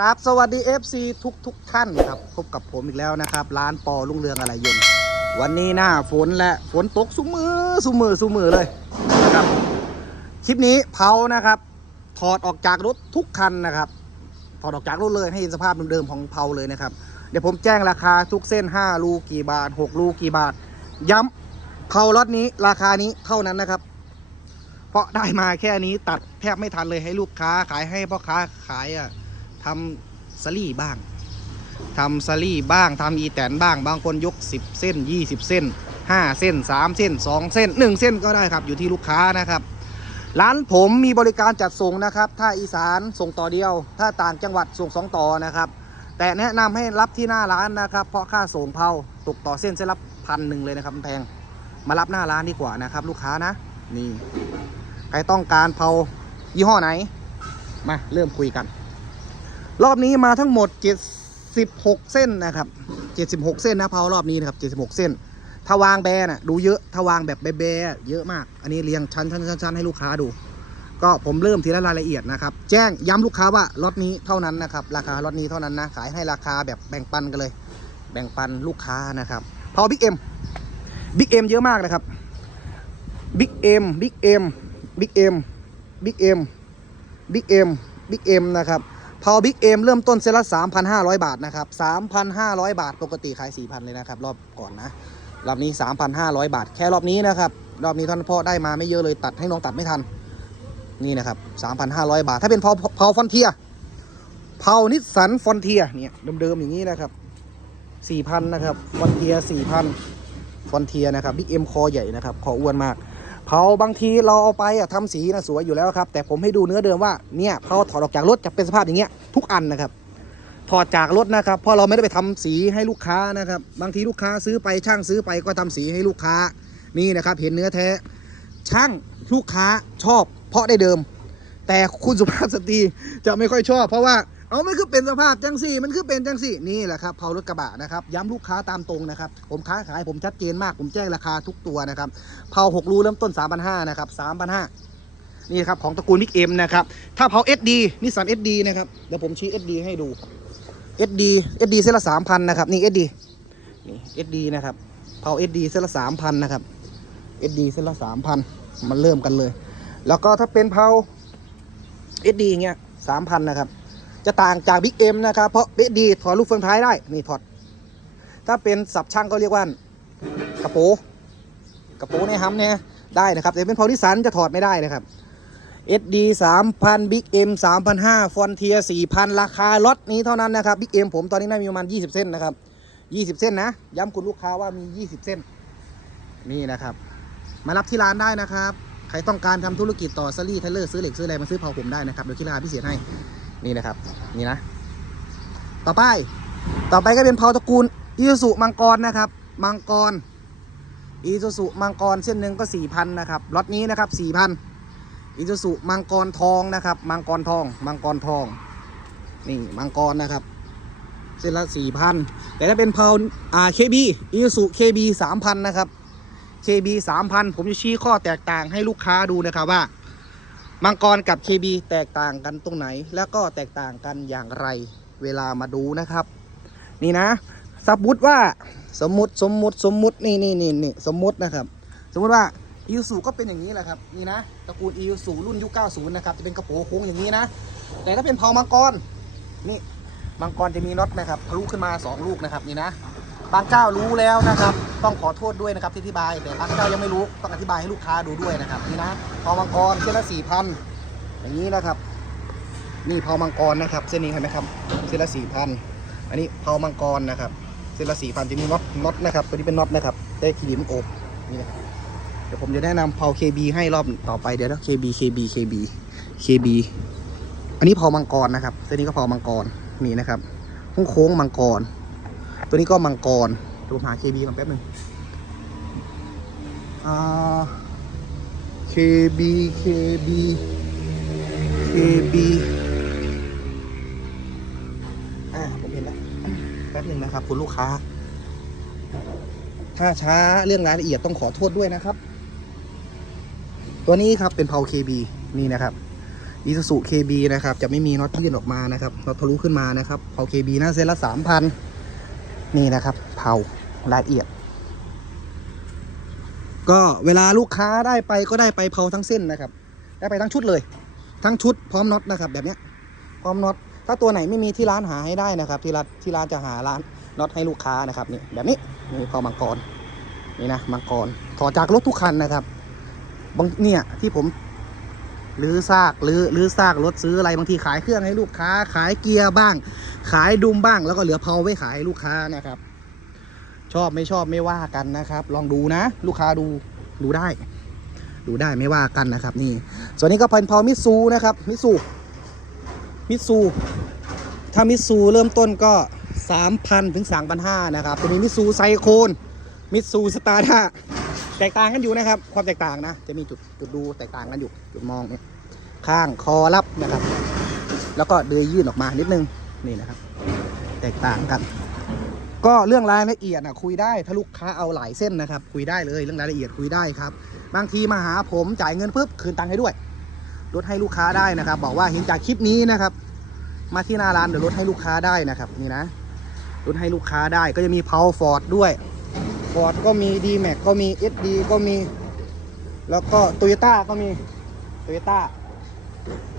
ครับสวัสดี FC ทุกทุกท่านครับพบกับผมอีกแล้วนะครับ ร้านปอลุงเรืองอะไรยนวันนี้หน้าฝนและฝนตกสุมือสุมือสุมือเลยนะครับคลิปนี้เผานะครับ ถอดออกจากรถทุกคันนะครับ ถอดออกจากรถเลยให้เห็นสภาพเดิมๆของเผาเลยนะครับ เดี๋ยวผมแจ้งราคาทุกเส้น 5 ลูกี่บาท 6 ลูกี่บาท ย้ำเผารถนี้ราคานี้เท่านั้นนะครับเพราะได้มาแค่นี้ตัดแทบไม่ทันเลยให้ลูกค้าขายให้พ่อค้าขายอะ ทำสลี่บ้างทำสลี่บ้างทำอีแตนบ้าง บางคนยก 10 เส้น 20 เส้น 5 เส้น 3 เส้น 2 เส้น 1 เส้นก็ได้ครับอยู่ที่ลูกค้านะครับร้านผมมีบริการจัดส่งนะครับ ถ้าอีสานส่งต่อเดียว ถ้าต่างจังหวัดส่งสองต่อนะครับ แต่แนะนำให้รับที่หน้าร้านนะครับ เพราะค่าส่งเผาตกต่อเส้นเส้นละพันหนึ่งเลยนะครับแพงมารับหน้าร้านดีกว่านะครับ ลูกค้านะนี่ใครต้องการเผายี่ห้อไหน มาเริ่มคุยกัน รอบนี้มาทั้งหมด 76 เส้นนะครับ 76 เส้นนะเพารอบนี้นะครับ 76 เส้น ถ้าวางแบน่ะดูเยอะ ถ้าวางแบบแบๆเยอะมาก อันนี้เรียงชั้นชั้นชั้นชั้นให้ลูกค้าดู ก็ผมเริ่มทีละรายละเอียดนะครับ แจ้งย้ำลูกค้าว่าล็อตนี้เท่านั้นนะครับ ราคาล็อตนี้เท่านั้นนะ ขายให้ราคาแบบแบ่งปันกันเลย แบ่งปันลูกค้านะครับพอบิ๊กเอ็มบิ๊กเอ็มเยอะมากนะครับบิ๊กเอ็มบิ๊กเอ็มบิ๊กเอ็มบิ๊กเอ็มบิ๊กเอ็มบิ๊กเอ็มนะครับ พอบิ๊กเอ็มเริ่มต้นเซตละ 3,500 บาทนะครับ 3,500 บาท ปกติขาย 4,000 เลยนะครับ รอบก่อนนะ รอบนี้ 3,500 บาท แค่รอบนี้นะครับ รอบนี้ท่านพ่อได้มาไม่เยอะเลยตัดให้น้องตัดไม่ทัน นี่นะครับ 3,500 บาท ถ้าเป็นพาเพาฟอนเทียพาวนิสสันฟอนเทียเนี่ยเดิมๆอย่างนี้นะครับ 4,000 นะครับฟอนเทีย4,000ฟอนเทียนะครับบิ๊กเอ็มคอใหญ่นะครับ คออ้วนมาก เผาบางทีเราเอาไปอะทำสีนะสวยอยู่แล้วครับ แต่ผมให้ดูเนื้อเดิมว่าเนี่ยเผาถอดออกจากรถจะเป็นสภาพอย่างเงี้ยทุกอันนะครับถอดจากรถนะครับเพราะเราไม่ได้ไปทำสีให้ลูกค้านะครับ บางทีลูกค้าซื้อไปช่างซื้อไปก็ทำสีให้ลูกค้านี่นะครับ เห็นเนื้อแท้ช่างลูกค้าชอบเพราะได้เดิม แต่คุณสุภาพสตรีจะไม่ค่อยชอบ เพราะว่า เอามันคือเป็นสภาพจังสี่ มันคือเป็นจังสี่นี่แหละครับเผารถกระบะนะครับย้ำลูกค้าตามตรงนะครับ ผมค้าขายผมชัดเจนมากผมแจ้งราคาทุกตัวนะครับเผา6รูเริ่มต้น3,500นะครับ3,500นี่ครับของตระกูลมิกเอ็มนะครับถ้าเผา SD นิสสัน SD นะครับเดี๋ยวผมชี้ SD ให้ดู SD SD เส้นละ3,000นะครับนี่ SD นี่ SD นะครับเผา SD เส้นละ3,000นะครับ SD เส้นละ3,000มันเริ่มกันเลย แล้วก็ถ้าเป็นเผา SD เงี้ย3,000นะครับ จะต่างจาก Big M นะครับ เพราะ SD ถอดลูกเฟืองท้ายได้นี่ถอดถ้าเป็นสับช่างก็เรียกว่ากระโปงกระโปงในฮัมเนี่ยได้นะครับแต่เป็นพอลิสันจะถอดไม่ได้นะครับ SD 3,000 Big M 3,500 Frontier 4,000 ราคาล็อตนี้เท่านั้นนะครับ Big M ผมตอนนี้น่ามีประมาณ 20 เส้นนะครับ 20 เส้นนะ ย้ำคุณลูกค้าว่ามี 20 เส้น นี่นะครับ มารับที่ร้านได้นะครับ ใครต้องการทำธุรกิจต่อซัลลี่เทเลอร์ซื้อเหล็กซื้ออะไรมาซื้อเผาผมได้นะครับเดี๋ยวคิดราคาพิเศษให้ นี่นะครับ นี่นะ ต่อไป ต่อไปก็เป็นเผาตระกูลอีซูซุมังกรนะครับ มังกรอีซูซุมังกรเส้นหนึ่งก็4,000นนะครับล็อตนี้นะครับ4,000อีซูซุมังกรทองนะครับ มังกรทอง มังกรทอง นี่มังกรนะครับ เส้นละ4,000แต่ถ้าเป็นเผาอ่าเคบีอีซูซุเคบี3,000นนะครับ KB 3,000ผมจะชี้ข้อแตกต่างให้ลูกค้าดูนะครับว่า มังกรกับ KB แตกต่างกันตรงไหน แล้วก็แตกต่างกันอย่างไร เวลามาดูนะครับ นี่นะสมมติว่าสมมติสมมติสมมตินี่นี่นี่นี่สมมตินะครับ สมมติว่าอีซูก็เป็นอย่างนี้แหละครับนี่นะตระกูลอีซูรุ่นยุค90 นะครับ จะเป็นกระโปรงโค้งอย่างนี้นะ แต่ถ้าเป็นเผามังกรนี่มังกรจะมีน็อตนะครับทะลุขึ้นมาสองลูกนะครับนี่นะ บางเจ้ารู้แล้วนะครับ ต้องขอโทษด้วยนะครับที่อธิบาย แต่บางเจ้ายังไม่รู้ต้องอธิบายให้ลูกค้าดูด้วยนะครับนี่นะพอมังกรเส้นละสี่พันอย่างนี้นะครับ นี่เผามังกรนะครับ เส้นนี้เห็นไหมครับเส้นละสี่พันอันนี้เผามังกรนะครับ เส้นละสี่พันจะมีน็อตน็อตนะครับ ตัวนี้เป็นน็อตนะครับ ได้ขีดมอบนี่นะครับเดี๋ยวผมจะแนะนำเผา KB ให้รอบต่อไปเดี๋ยวนะ KB KB KB KB อันนี้เผามังกรนะครับ เส้นนี้ก็เผามังกรนี่นะครับโค้งมังกร ตัวนี้ก็มังกรเดี๋ยวผมหา KB ก่อนแป๊บหนึ่งอ่า KB KB KB อ่าผมเห็นแล้วแป๊บหนึ่งนะครับ คุณลูกค้า ถ้าช้าเรื่องรายละเอียดต้องขอโทษด้วยนะครับ ตัวนี้ครับเป็นเพา KB นี่นะครับอีซูซู KB นะครับ จะไม่มีน็อตยื่นออกมานะครับน็อตทะลุขึ้นมานะครับเผา KB หน้าเส้นละสามพัน นี่นะครับเผารายละเอียด ก็เวลาลูกค้าได้ไปก็ได้ไปเผาทั้งเส้นนะครับ ได้ไปทั้งชุดเลย ทั้งชุดพร้อมน็อตนะครับ แบบนี้พร้อมน็อตถ้าตัวไหนไม่มีที่ร้านหาให้ได้นะครับ ที่ร้านที่ร้านจะหาร้านน็อตให้ลูกค้านะครับนี่แบบนี้นี่เผามังกรนี่นะมังกรถอดจากรถทุกคันนะครับบางเนี่ยที่ผม หรือซากหรือหรือซากรถซื้ออะไรบางทีขายเครื่องให้ลูกค้า ขายเกียร์บ้าง ขายดุมบ้าง แล้วก็เหลือเผาไว้ขายให้ลูกค้านะครับ ชอบไม่ชอบไม่ว่ากันนะครับ ลองดูนะ ลูกค้าดูดูได้ ดูได้ไม่ว่ากันนะครับ นี่ ส่วนนี้ก็เป็นพอมิซูนะครับมิซูมิซูถ้ามิซูเริ่มต้นก็ 3,000 ถึง 3,500 นะครับ จะมีมิซูไซโคนมิซูสตาร์ท่า แตกต่างกันอยู่นะครับ ความแตกต่างนะ จะมีจุดจุดดูแตกต่างกันอยู่จุดมองเนี่ยข้างคอรับนะครับ แล้วก็เดือยยื่นออกมานิดนึงนี่นะครับ แตกต่างกัน ก็เรื่องรายละเอียดนะคุยได้ถ้าลูกค้าเอาหลายเส้นนะครับ คุยได้เลยเรื่องรายละเอียดคุยได้ครับ บางทีมาหาผมจ่ายเงินปุ๊บคืนตังค์ให้ด้วยลดให้ลูกค้าได้นะครับ บอกว่าเห็นจากคลิปนี้นะครับ มาที่หน้าร้านเดี๋ยวลดให้ลูกค้าได้นะครับ นี่นะลดให้ลูกค้าได้ก็จะมีเพาฟอร์ดด้วย ฟอร์ดก็มี d m a x ก็มี SD ก็มี แล้วก็โตโยต้าก็มีโตโยต้า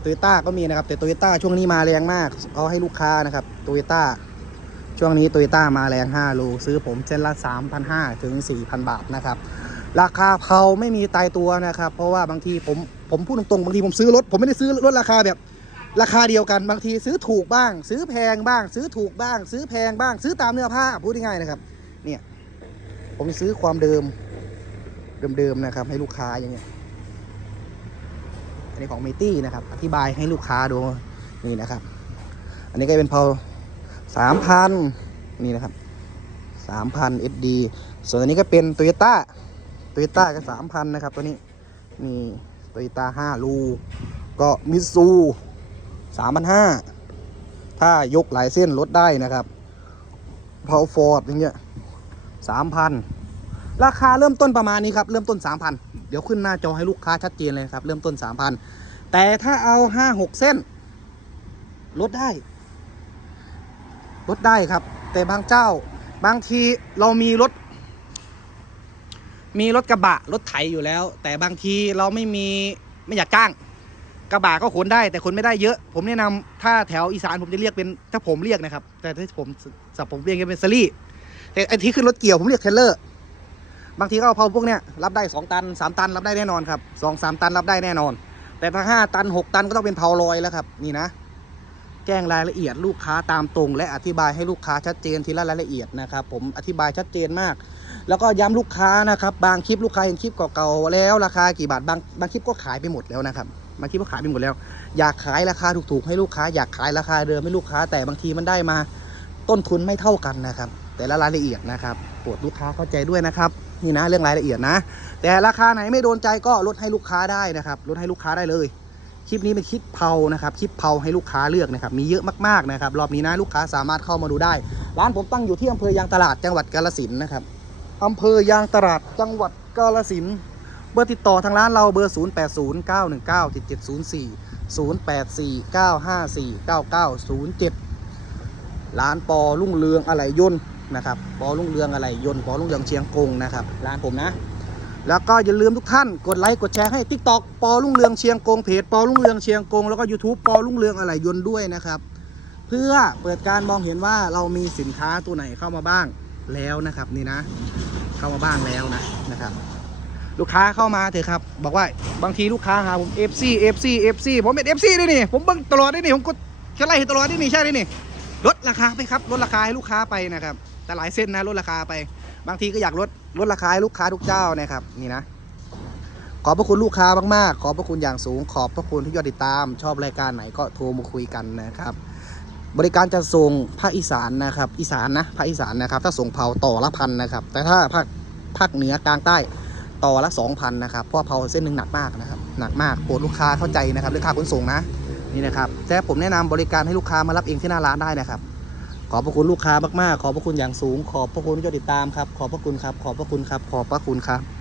โตโยต้าก็มีนะครับ แต่โตโยต้าช่วงนี้มาแรงมาก เอาให้ลูกค้านะครับโตโยต้าช่วงนี้โตโยต้ามาแรง5โลซื้อผมเส้นละ 3,500 ถึง 4,000 บาทนะครับ ราคาเพาไม่มีตายตัวนะครับ เพราะว่าบางทีผมผมพูดตรงๆบางทีผมซื้อรถผมไม่ได้ซื้อรถราคาแบบราคาเดียวกันบางทีซื้อถูกบ้าง ซื้อแพงบ้าง ซื้อถูกบ้าง ซื้อแพงบ้าง ซื้อตามเนื้อผ้าพูดง่ายๆนะครับ ผมซื้อความเดิม เดิมๆนะครับ ให้ลูกค้าอย่างเงี้ยอันนี้ของเมตี้นะครับ อธิบายให้ลูกค้าดูนี่นะครับ อันนี้ก็เป็นพาสามพันนี่นะครับสามพัน SD ส่วนอันนี้ก็เป็นโตโยต้าโตโยต้าก็สามพันนะครับ ตัวนี้นี่โตโยต้าห้าลูก็มิซูสามพันห้าถ้ายกหลายเส้นลดได้นะครับพาวฟอร์ดอย่างเงี้ย สามพันราคาเริ่มต้นประมาณนี้ครับ เริ่มต้นสามพันเดี๋ยวขึ้นหน้าจอให้ลูกค้าชัดเจนเลยครับ เริ่มต้นสามพันแต่ถ้าเอาห้าหกเส้น ลดได้ ลดได้ครับ แต่บางเจ้า บางทีเรามีรถ มีรถกระบะรถไถอยู่แล้ว แต่บางทีเราไม่มีไม่อยากจ้างกระบะก็ขนได้แต่ขนไม่ได้เยอะ ผมแนะนำถ้าแถวอีสานผมจะเรียกเป็นถ้าผมเรียกนะครับ แต่ถ้าผมสับผมเรียกเป็นสลี่ แต่ไอ้ที่ขึ้นรถเกี่ยวผมเรียกเทรลเลอร์ บางทีก็เอาเพาพวกเนี้ยรับได้2ตัน3ตันรับได้แน่นอนครับสองสามตันรับได้แน่นอน แต่ถ้า5ตัน6ตันก็ต้องเป็นเพาลอยแล้วครับ นี่นะ แจ้งรายละเอียดลูกค้าตามตรง และอธิบายให้ลูกค้าชัดเจนทีละรายละเอียดนะครับ ผมอธิบายชัดเจนมาก แล้วก็ย้ำลูกค้านะครับ บางคลิปลูกค้าเห็นคลิปเก่าๆแล้วราคากี่บาทบางบางคลิปก็ขายไปหมดแล้วนะครับบางคลิปก็ขายไปหมดแล้ว อยากขายราคาถูกๆให้ลูกค้าอยากขายราคาเดิมให้ลูกค้า แต่บางทีมันได้มาต้นทุนไม่เท่ากันนะครับ แต่ละรายละเอียดนะครับโปรดลูกค้าเข้าใจด้วยนะครับ นี่นะเรื่องรายละเอียดนะ แต่ราคาไหนไม่โดนใจก็ลดให้ลูกค้าได้นะครับลดให้ลูกค้าได้เลยคลิปนี้เป็นคลิปเพานะครับคลิปเพาให้ลูกค้าเลือกนะครับมีเยอะมากๆนะครับรอบนี้นะลูกค้าสามารถเข้ามาดูได้ ร้านผมตั้งอยู่ที่อำเภอยางตลาดจังหวัดกาฬสินนะครับอำเภอยางตลาดจังหวัดกาฬสินเบอร์ติดต่อทางร้านเราเบอร์ 0 8 0 9 1 9 7 7 0 4 0 8 4 9 5 4 9 9 0 7 ร้านปอรุ่งเรืองอะไหล่ยนต์ นะครับปอรุ่งเรืองอะไหล่ยนต์ปอรุ่งเรืองเชียงกงนะครับร้านผมนะ แล้วก็อย่าลืมทุกท่านกดไลค์กดแชร์ให้ TikTok ปอรุ่งเรืองเชียงกงเพจปอรุ่งเรืองเชียงกงแล้วก็ YouTube ปอรุ่งเรืองอะไหล่ยนต์ด้วยนะครับ เพื่อเปิดการมองเห็นว่าเรามีสินค้าตัวไหนเข้ามาบ้างแล้วนะครับนี่นะ เข้ามาบ้างแล้วนะนะครับ ลูกค้าเข้ามาเถอะครับ บอกว่าบางทีลูกค้าหาผม FC FC FC ผมเป็น FC ด้วยนี่ผมเบิ่งตลอดด้วยนี่ผมกดจะไล่ให้ตลอดด้วยนี่ใช่ด้วยนี่ลดราคาไปครับลดราคาให้ลูกค้าไปนะครับ แต่หลายเส้นนะลดราคาไป บางทีก็อยากลดลดราคาให้ลูกค้าทุกเจ้านะครับนี่นะ ขอบพระคุณลูกค้ามากๆ ขอบพระคุณอย่างสูง ขอบพระคุณที่ยอดติดตาม ชอบรายการไหนก็โทรมาคุยกันนะครับ บริการจะส่งภาคอีสานนะครับ อีสานนะภาคอีสานนะครับ ถ้าส่งเผาต่อละพันนะครับ แต่ถ้าภาคภาคเหนือกลางใต้ต่อละสองพันนะครับเพราะเผาเส้นหนึ่งหนักมากนะครับหนักมากโปรดลูกค้าเข้าใจนะครับเรื่องค่าขนส่งนะนี่นะครับแต่ผมแนะนำบริการให้ลูกค้ามารับเองที่หน้าร้านได้นะครับ ขอบพระคุณลูกค้ามากๆ ขอบพระคุณอย่างสูง ขอบพระคุณที่ติดตามครับ ขอบพระคุณครับ ขอบพระคุณครับ ขอบพระคุณครับ